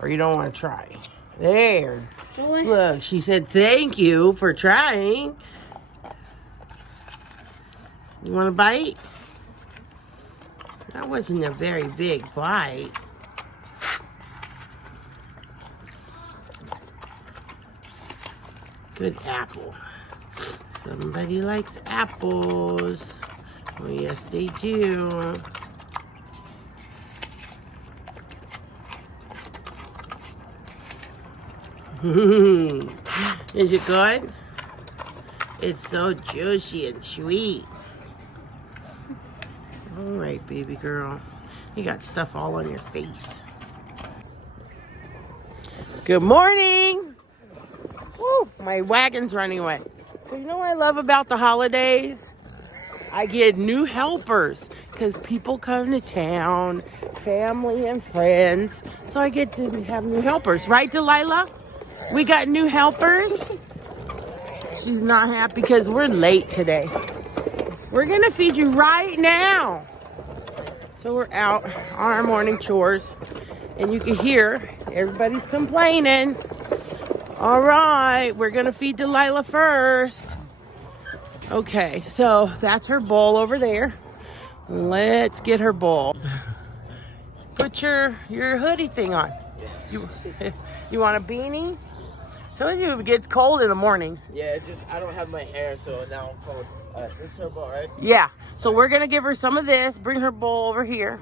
Or you don't want to try? There. Look, she said thank you for trying. You want a bite? That wasn't a very big bite. Good apple. Somebody likes apples. Oh, yes, they do. Is it good? It's so juicy and sweet. All right, baby girl. You got stuff all on your face. Good morning. Woo, my wagon's running away. So you know what I love about the holidays? I get new helpers because people come to town, family and friends. So I get to have new helpers. Right, Delilah? We got new helpers. She's not happy because we're late today. We're going to feed you right now. So we're out on our morning chores. And you can hear everybody's complaining. All right, we're going to feed Delilah first. Okay, so that's her bowl over there. Let's get her bowl. Put your hoodie thing on. You want a beanie? Some of you, it gets cold in the mornings. Yeah, I don't have my hair, so now I'm cold. This is her bowl, right? Yeah, so we're going to give her some of this. Bring her bowl over here.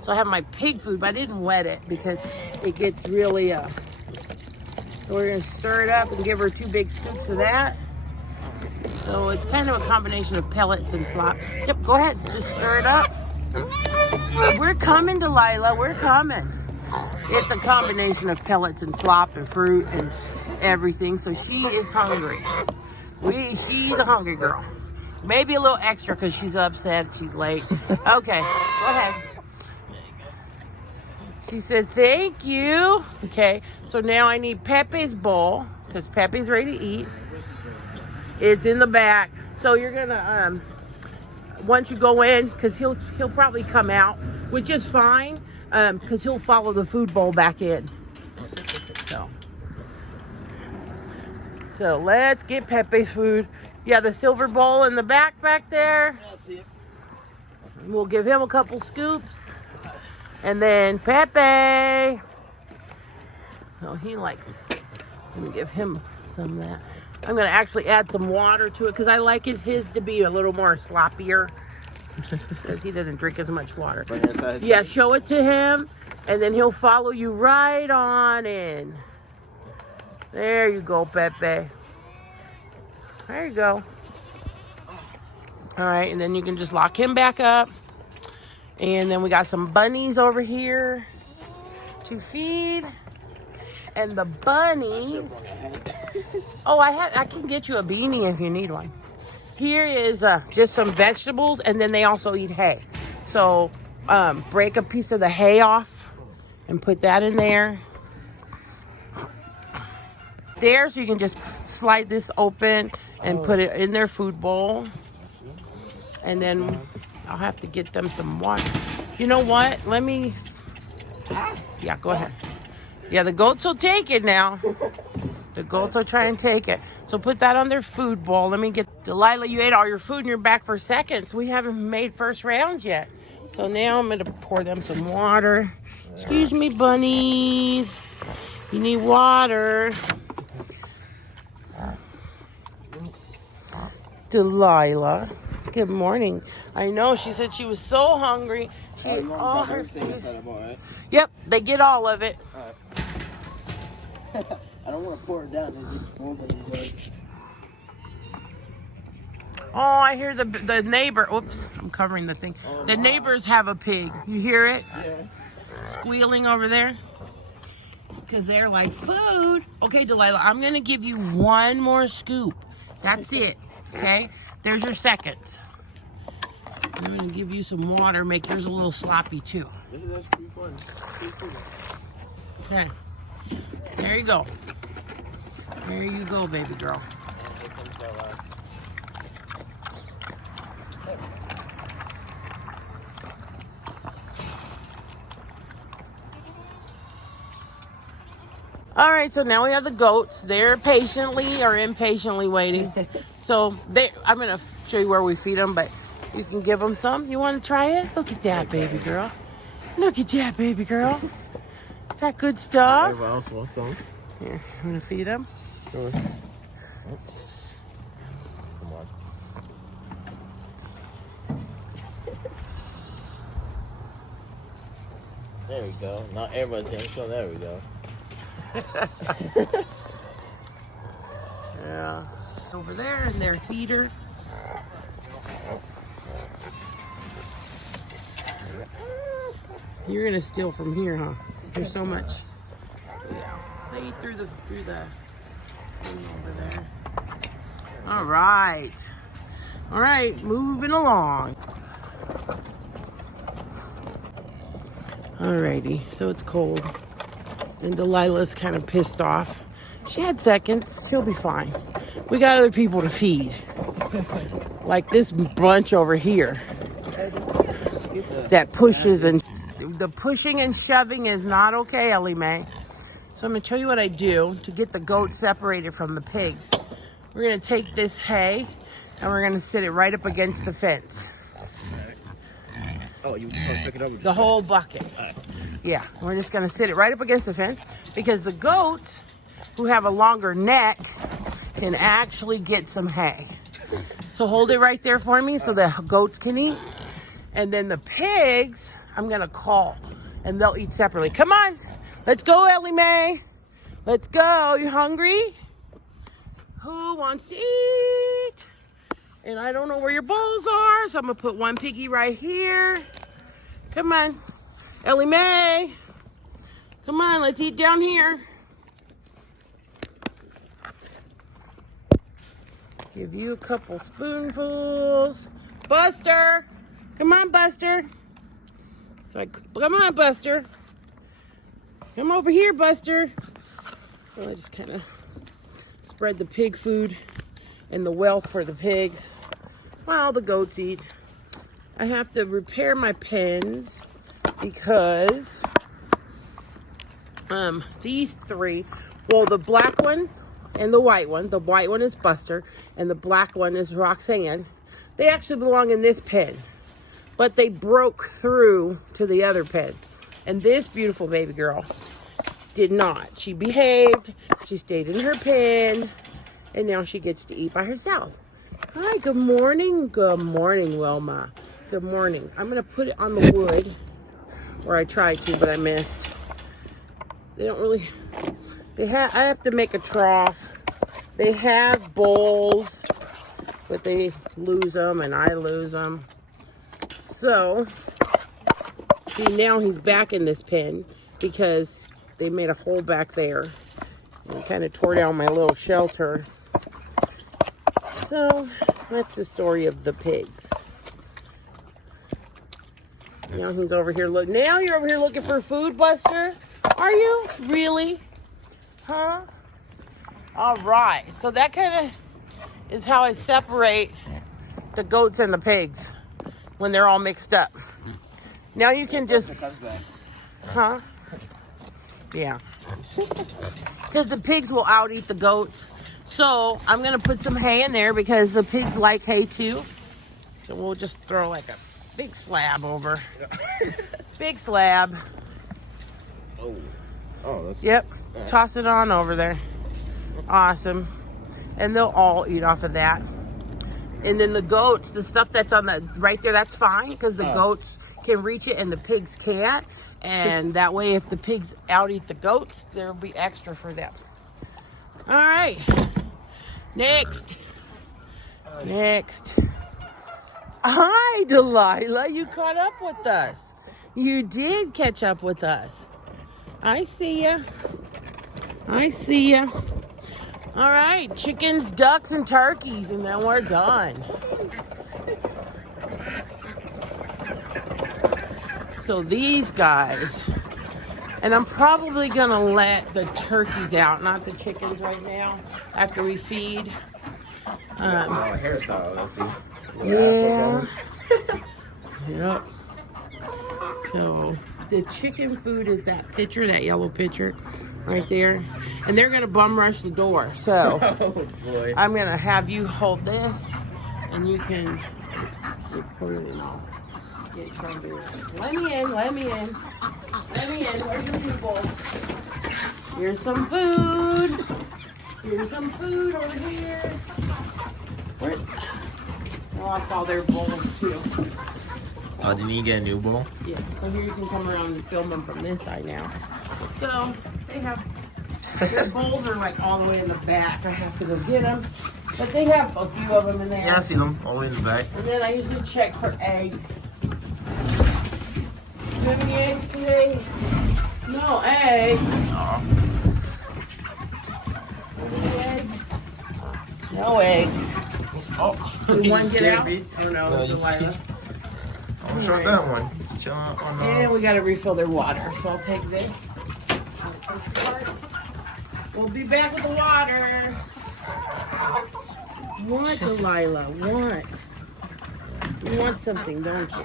So I have my pig food, but I didn't wet it because it gets really, so we're going to stir it up and give her 2 big scoops of that. So it's kind of a combination of pellets and slop. Yep, go ahead. Just stir it up. We're coming, Delilah. We're coming. It's a combination of pellets and slop and fruit and everything. So she is hungry. She's a hungry girl. Maybe a little extra because she's upset. She's late. Okay, go ahead. She said, thank you. Okay, so now I need Pepe's bowl because Pepe's ready to eat. It's in the back. So you're gonna, once you go in, because he'll probably come out, which is fine, because he'll follow the food bowl back in. So let's get Pepe's food. Yeah, the silver bowl in the back there. Yeah, I see it. We'll give him a couple scoops. And then Pepe. Oh, he likes, let me give him some of that. I'm going to actually add some water to it because I like his to be a little more sloppier because he doesn't drink as much water. Yeah, show it to him and then he'll follow you right on in. There you go, Pepe. There you go. All right, and then you can just lock him back up. And then we got some bunnies over here to feed. And the bunnies. Oh, I can get you a beanie if you need one. Here is just some vegetables, and then they also eat hay. So break a piece of the hay off and put that in there. There, so you can just slide this open and put it in their food bowl. And then I'll have to get them some water. You know what? Let me... Yeah, go ahead. Yeah, the goats will take it now. The goats will try and take it. So put that on their food bowl. Let me get... Delilah, you ate all your food and you're back for seconds. We haven't made first rounds yet. So now I'm going to pour them some water. Excuse me, bunnies. You need water. Delilah. Good morning. I know, she said she was so hungry. She ate all her food. Right? Yep, they get all of it. Right. I don't want to pour it down. It just falls on the place. Oh, I hear the neighbor. Oops, I'm covering the thing. The neighbors have a pig. You hear it? Yeah. Squealing over there. Because they're like, food. Okay, Delilah, I'm going to give you one more scoop. That's it. Okay? There's your seconds. I'm going to give you some water. Make yours a little sloppy, too. That's pretty fun. Okay. There you go. There you go, baby girl. All right, so now we have the goats. They're patiently or impatiently waiting. So I'm gonna show you where we feed them, but you can give them some. You want to try it? Look at that, baby girl. Look at that, baby girl. Is that good stuff? Everyone else wants some. Here, I'm gonna feed them. Sure. Come on. There we go. Not everybody thinks so. There we go. Yeah. Over there in their feeder. You're gonna steal from here, huh? There's so much. Yeah. They eat through the thing over there. All right. All right, moving along. Alrighty, so it's cold. And Delilah's kind of pissed off. She had seconds. She'll be fine. We got other people to feed. Like this bunch over here. That pushes and... The pushing and shoving is not okay, Ellie Mae. So I'm going to show you what I do to get the goats separated from the pigs. We're going to take this hay and we're going to sit it right up against the fence. Oh, you want to pick it up? The whole bucket. Yeah, we're just going to sit it right up against the fence because the goats who have a longer neck can actually get some hay. So hold it right there for me so the goats can eat. And then the pigs, I'm going to call and they'll eat separately. Come on. Let's go, Ellie Mae. Let's go. You hungry? Who wants to eat? And I don't know where your bowls are, so I'm going to put one piggy right here. Come on. Ellie Mae. Come on, let's eat down here. Give you a couple spoonfuls. Buster. Come on, Buster. It's like, come on, Buster. Come over here, Buster. So I just kind of spread the pig food and the wealth for the pigs while the goats eat. I have to repair my pens because these three, well, the black one and the white one is Buster and the black one is Roxanne. They actually belong in this pen, but they broke through to the other pen. And this beautiful baby girl did not. She behaved, she stayed in her pen, and now she gets to eat by herself. Hi, good morning. Good morning, Wilma. Good morning. I'm going to put it on the wood, or I tried to, but I missed. They don't really, I have to make a trough. They have bowls, but they lose them and I lose them. So, see, now he's back in this pen because they made a hole back there and kind of tore down my little shelter. So, that's the story of the pigs. Now he's over here now you're over here looking for food, Buster? Are you? Really? Huh? All right. So that kind of is how I separate the goats and the pigs when they're all mixed up. Now you can just... Huh? Yeah. Because the pigs will out-eat the goats. So I'm going to put some hay in there because the pigs like hay too. So we'll just throw like a big slab over. Big slab. Oh, that's... Yep. Toss it on over there. Awesome. And they'll all eat off of that. And then the goats, the stuff that's on the right there, that's fine because the goats can reach it and the pigs can't. And that way, if the pigs out-eat the goats, there'll be extra for them. All right. Next. Next. Hi, Delilah. You caught up with us. You did catch up with us. I see ya. I see ya. All right. Chickens, ducks, and turkeys, and then we're done. So these guys, and I'm probably going to let the turkeys out, not the chickens right now, after we feed. Hairstyle, let's see. Yeah. Yep. So the chicken food is that pitcher, that yellow pitcher right there. And they're gonna bum rush the door. So Oh boy. I'm gonna have you hold this, and you can record it all. Get crumbly. Let me in. Let me in. Let me in. Where's your people? Here's some food. Here's some food over here. Where? I lost all their bowls too. Oh, didn't you get a new bowl? Yeah, so here you can come around and film them from this side now. So they have, their bowls are like all the way in the back. I have to go get them. But they have a few of them in there. Yeah, I see them all the way in the back. And then I usually check for eggs. Do you have any eggs today? No eggs. Aw. Any eggs? No eggs. Oh, Did you one get scared out? me. Oh no, No, it's you Delilah. I'm sure that one. He's chilling on And we gotta refill their water, so I'll take this. We'll be back with the water. What, Delilah? What? You want something, don't you?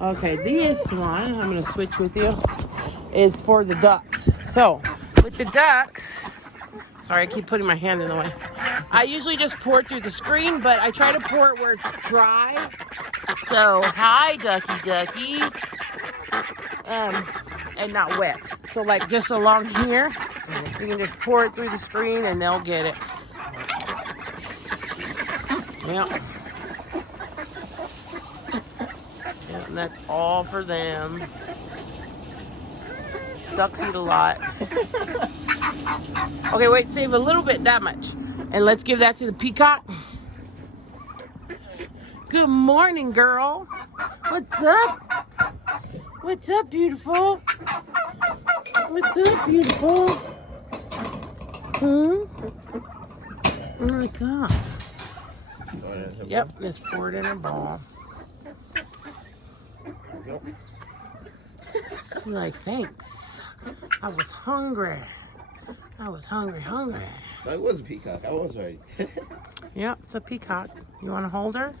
Okay, this one, I'm gonna switch with you, is for the ducks. So, with the ducks, sorry, I keep putting my hand in the way. I usually just pour it through the screen, but I try to pour it where it's dry. So, hi, ducky duckies. And not wet. So, like, just along here, you can just pour it through the screen and they'll get it. Yep. Yep, and that's all for them. Ducks eat a lot. Okay, wait, save a little bit, that much. And let's give that to the peacock. Good morning, girl. What's up? What's up, beautiful? What's up, beautiful? What's up? Yep, just pour it in a bowl. She's like, thanks. I was hungry. I was hungry. So it was a peacock. I was right. Yep, it's a peacock. You want to hold her?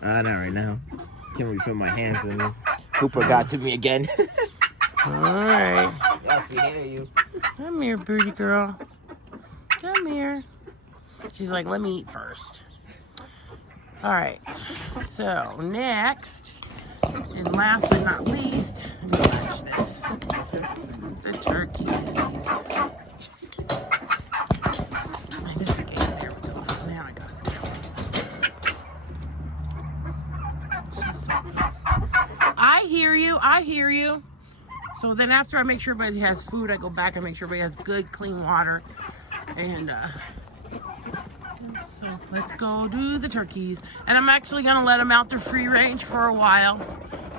Not right now. Can't refill my hands and then Cooper got to me again. All right. Yes, we hear you. Come here, birdie girl. Come here. She's like, let me eat first. All right. So next, and last but not least, let me watch this. The turkeys. I just escaped. There we go. Now I got it. I hear you. I hear you. So then after I make sure everybody has food, I go back and make sure everybody has good, clean water. And so let's go do the turkeys. And I'm actually going to let them out their free range for a while.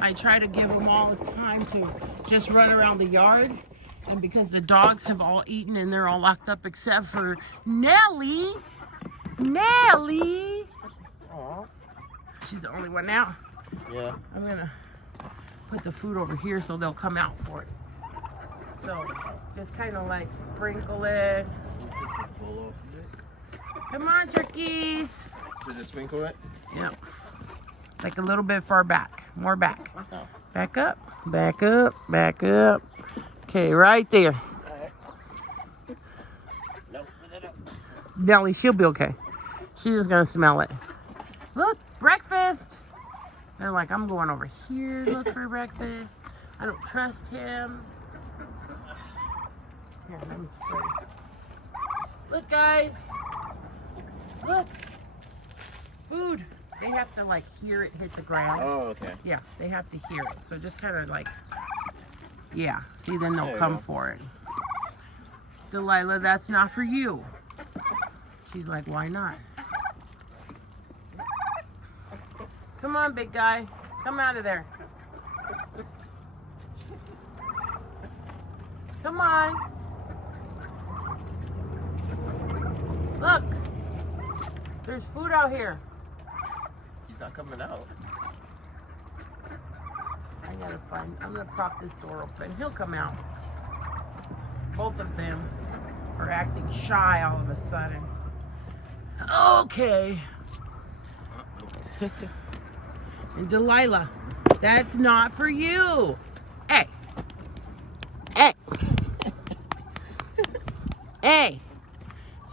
I try to give them all time to just run around the yard. And because the dogs have all eaten and they're all locked up except for Nellie. Nellie. Aww. She's the only one now. Yeah. I'm going to put the food over here so they'll come out for it. So just kind of like sprinkle it. Come on, turkeys. So just sprinkle it? Yep. Like a little bit far back. More back. Oh. Back up. Back up. Back up. Okay, right there. No. Nellie, she'll be okay. She's just going to smell it. Look, breakfast. They're like, I'm going over here to look for breakfast. I don't trust him. Here, let me show you. Look, guys. Look. Food. They have to, like, hear it hit the ground. Oh, okay. Yeah, they have to hear it. So just kind of like, yeah. See, then There they'll you come go. for it. Delilah, that's not for you. She's like, why not? Come on, big guy. Come out of there. Come on. Look. There's food out here. He's not coming out. I gotta find, I'm gonna prop this door open. He'll come out. Both of them are acting shy all of a sudden. Okay. And Delilah, that's not for you. Hey. Hey. Hey.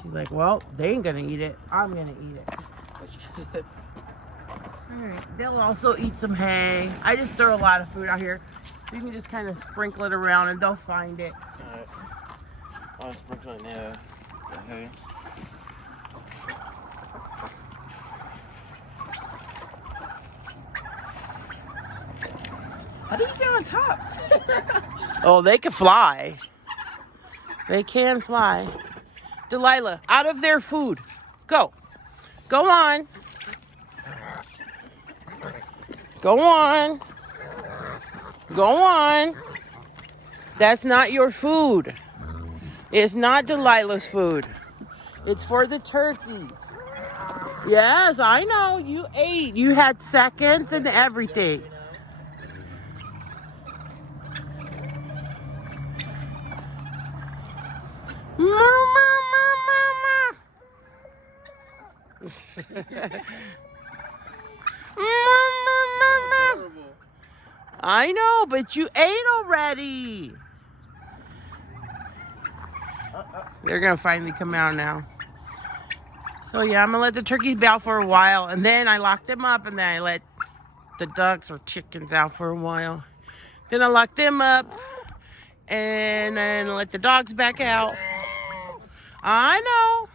She's like, well, they ain't gonna eat it. I'm gonna eat it. Alright, they'll also eat some hay. I just throw a lot of food out here. So you can just kind of sprinkle it around and they'll find it. Alright. I'll sprinkle it there. Okay. How do you get on top? Oh, they can fly. They can fly. Delilah, out of their food. Go. Go on. Go on. Go on. That's not your food. It's not Delilah's food. It's for the turkeys. Yes, I know. You ate. You had seconds and everything. I know, but you ate already. They're gonna finally come out now. So yeah, I'm gonna let the turkeys be out for a while, and then I locked them up, and then I let the ducks or chickens out for a while. Then I locked them up, and then let the dogs back out. I know.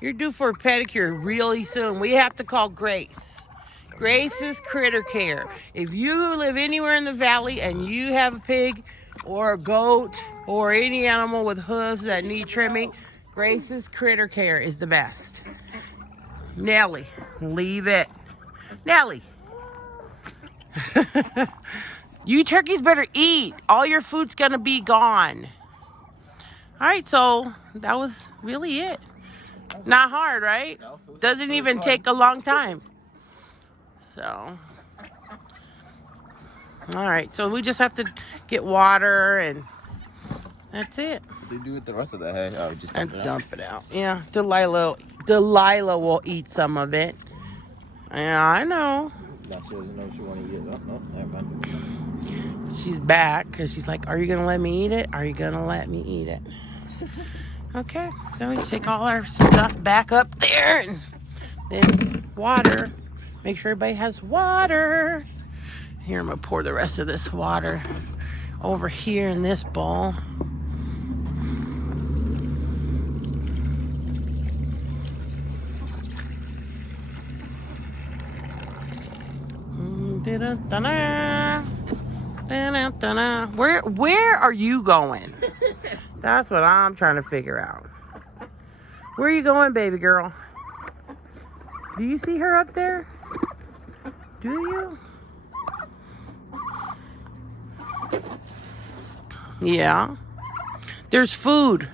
You're due for a pedicure really soon. We have to call Grace. Grace is Critter Care. If you live anywhere in the valley and you have a pig or a goat or any animal with hooves that need trimming, Grace's Critter Care is the best. Nellie, leave it. Nellie. You turkeys better eat. All your food's gonna be gone. All right, so that was really it. Not hard, right? No, Doesn't even take a long time. So, all right, so we just have to get water and that's it. What do you do with the rest of the hay? Oh, just And dump it out. dump it out. Yeah, Delilah will eat some of it. Yeah, I know. Now she doesn't know what she want to eat. Oh, no, never mind. She's back because she's like, are you going to let me eat it? Are you going to let me eat it? Okay, so we take all our stuff back up there and then water. Make sure everybody has water. Here, I'm going to pour the rest of this water over here in this bowl. Where are you going? That's what I'm trying to figure out. Where are you going, baby girl? Do you see her up there? Do you? Yeah. There's food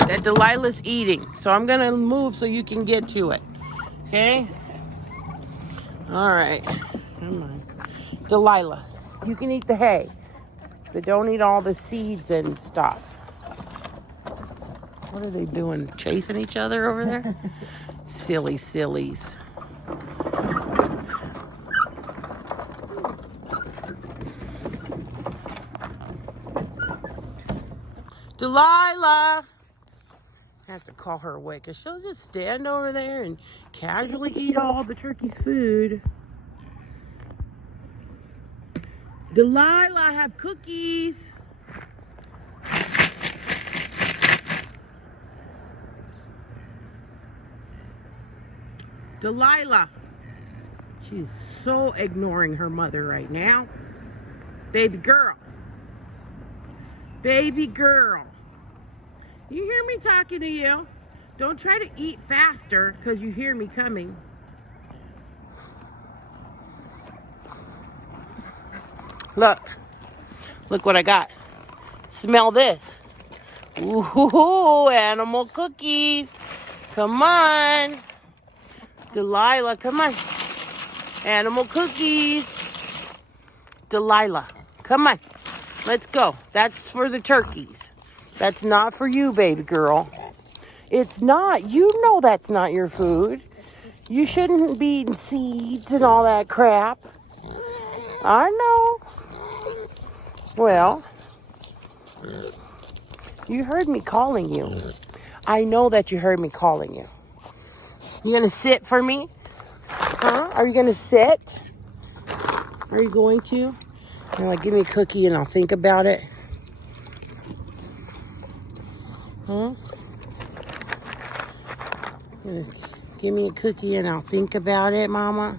that Delilah's eating. So I'm going to move so you can get to it. Okay? All right. Come on. Delilah, you can eat the hay, but don't eat all the seeds and stuff. What are they doing? Chasing each other over there? Silly sillies. Delilah! I have to call her awake because she'll just stand over there and casually eat all the turkey's food. Delilah, I have cookies. Delilah. She's so ignoring her mother right now. Baby girl. Baby girl. You hear me talking to you? Don't try to eat faster because you hear me coming. Look. Look what I got. Smell this. Ooh, animal cookies. Come on. Delilah, come on. Animal cookies. Delilah, come on. Let's go. That's for the turkeys. That's not for you, baby girl. It's not. You know that's not your food. You shouldn't be eating seeds and all that crap. I know. Well, You heard me calling you. I know that you heard me calling you. You gonna sit for me? Huh? Are you gonna sit? Are you going to? You're like, give me a cookie and I'll think about it. Huh? Give me a cookie and I'll think about it, Mama.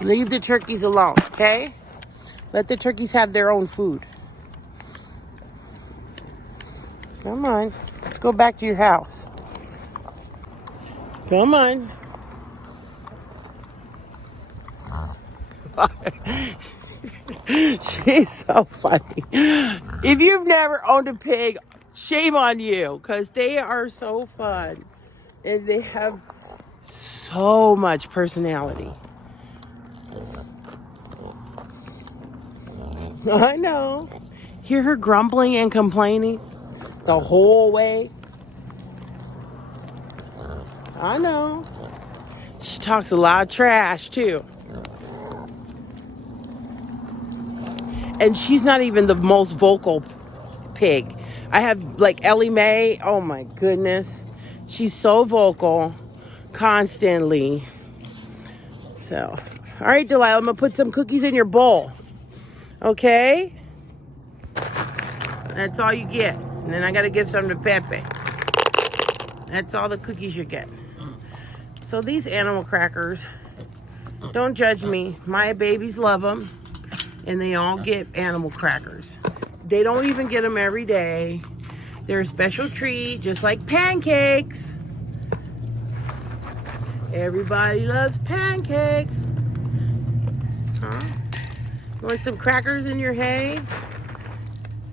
Leave the turkeys alone, okay? Let the turkeys have their own food. Come on. Let's go back to your house. Come on. She's so funny. If you've never owned a pig, shame on you, because they are so fun. And they have so much personality. I know. Hear her grumbling and complaining the whole way. I know. She talks a lot of trash too. And she's not even the most vocal pig. I have like Ellie Mae. Oh my goodness. She's so vocal constantly. So, all right, Delilah, I'm gonna put some cookies in your bowl. Okay? That's all you get. And then I gotta give some to Pepe. That's all the cookies you get. So these animal crackers, don't judge me. My babies love them. And they all get animal crackers. They don't even get them every day. They're a special treat, just like pancakes. Everybody loves pancakes. Huh? You want some crackers in your hay?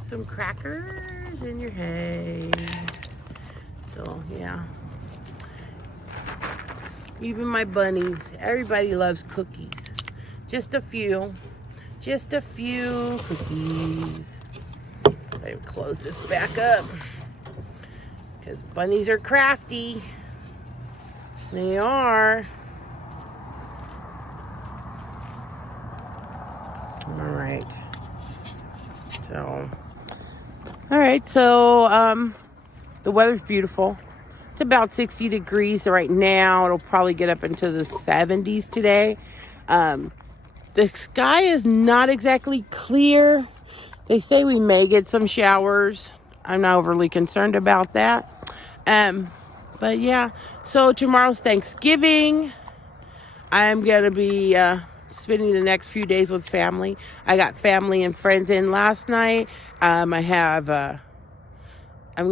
Some crackers in your hay. So, yeah. Even my bunnies. Everybody loves cookies. Just a few. Just a few cookies. I can close this back up. Because bunnies are crafty. They are. Alright. So, the weather's beautiful. It's about 60 degrees right now. It'll probably get up into the 70s today. The sky is not exactly clear. They say we may get some showers. I'm not overly concerned about that. But yeah, so tomorrow's Thanksgiving. I'm going to be spending the next few days with family. I got family and friends in last night. I'm going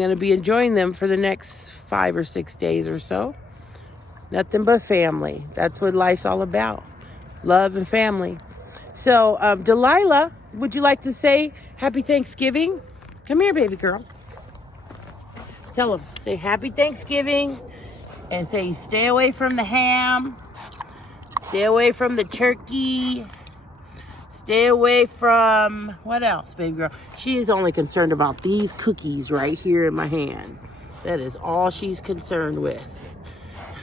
to be enjoying them for the next 5 or 6 days or so. Nothing but family. That's what life's all about. Love and family. So, Delilah, would you like to say Happy Thanksgiving? Come here, baby girl. Tell them. Say Happy Thanksgiving. And say stay away from the ham. Stay away from the turkey. Stay away from, what else, baby girl? She is only concerned about these cookies right here in my hand. That is all she's concerned with.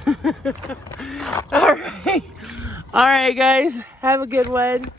All right. All right, guys. Have a good one.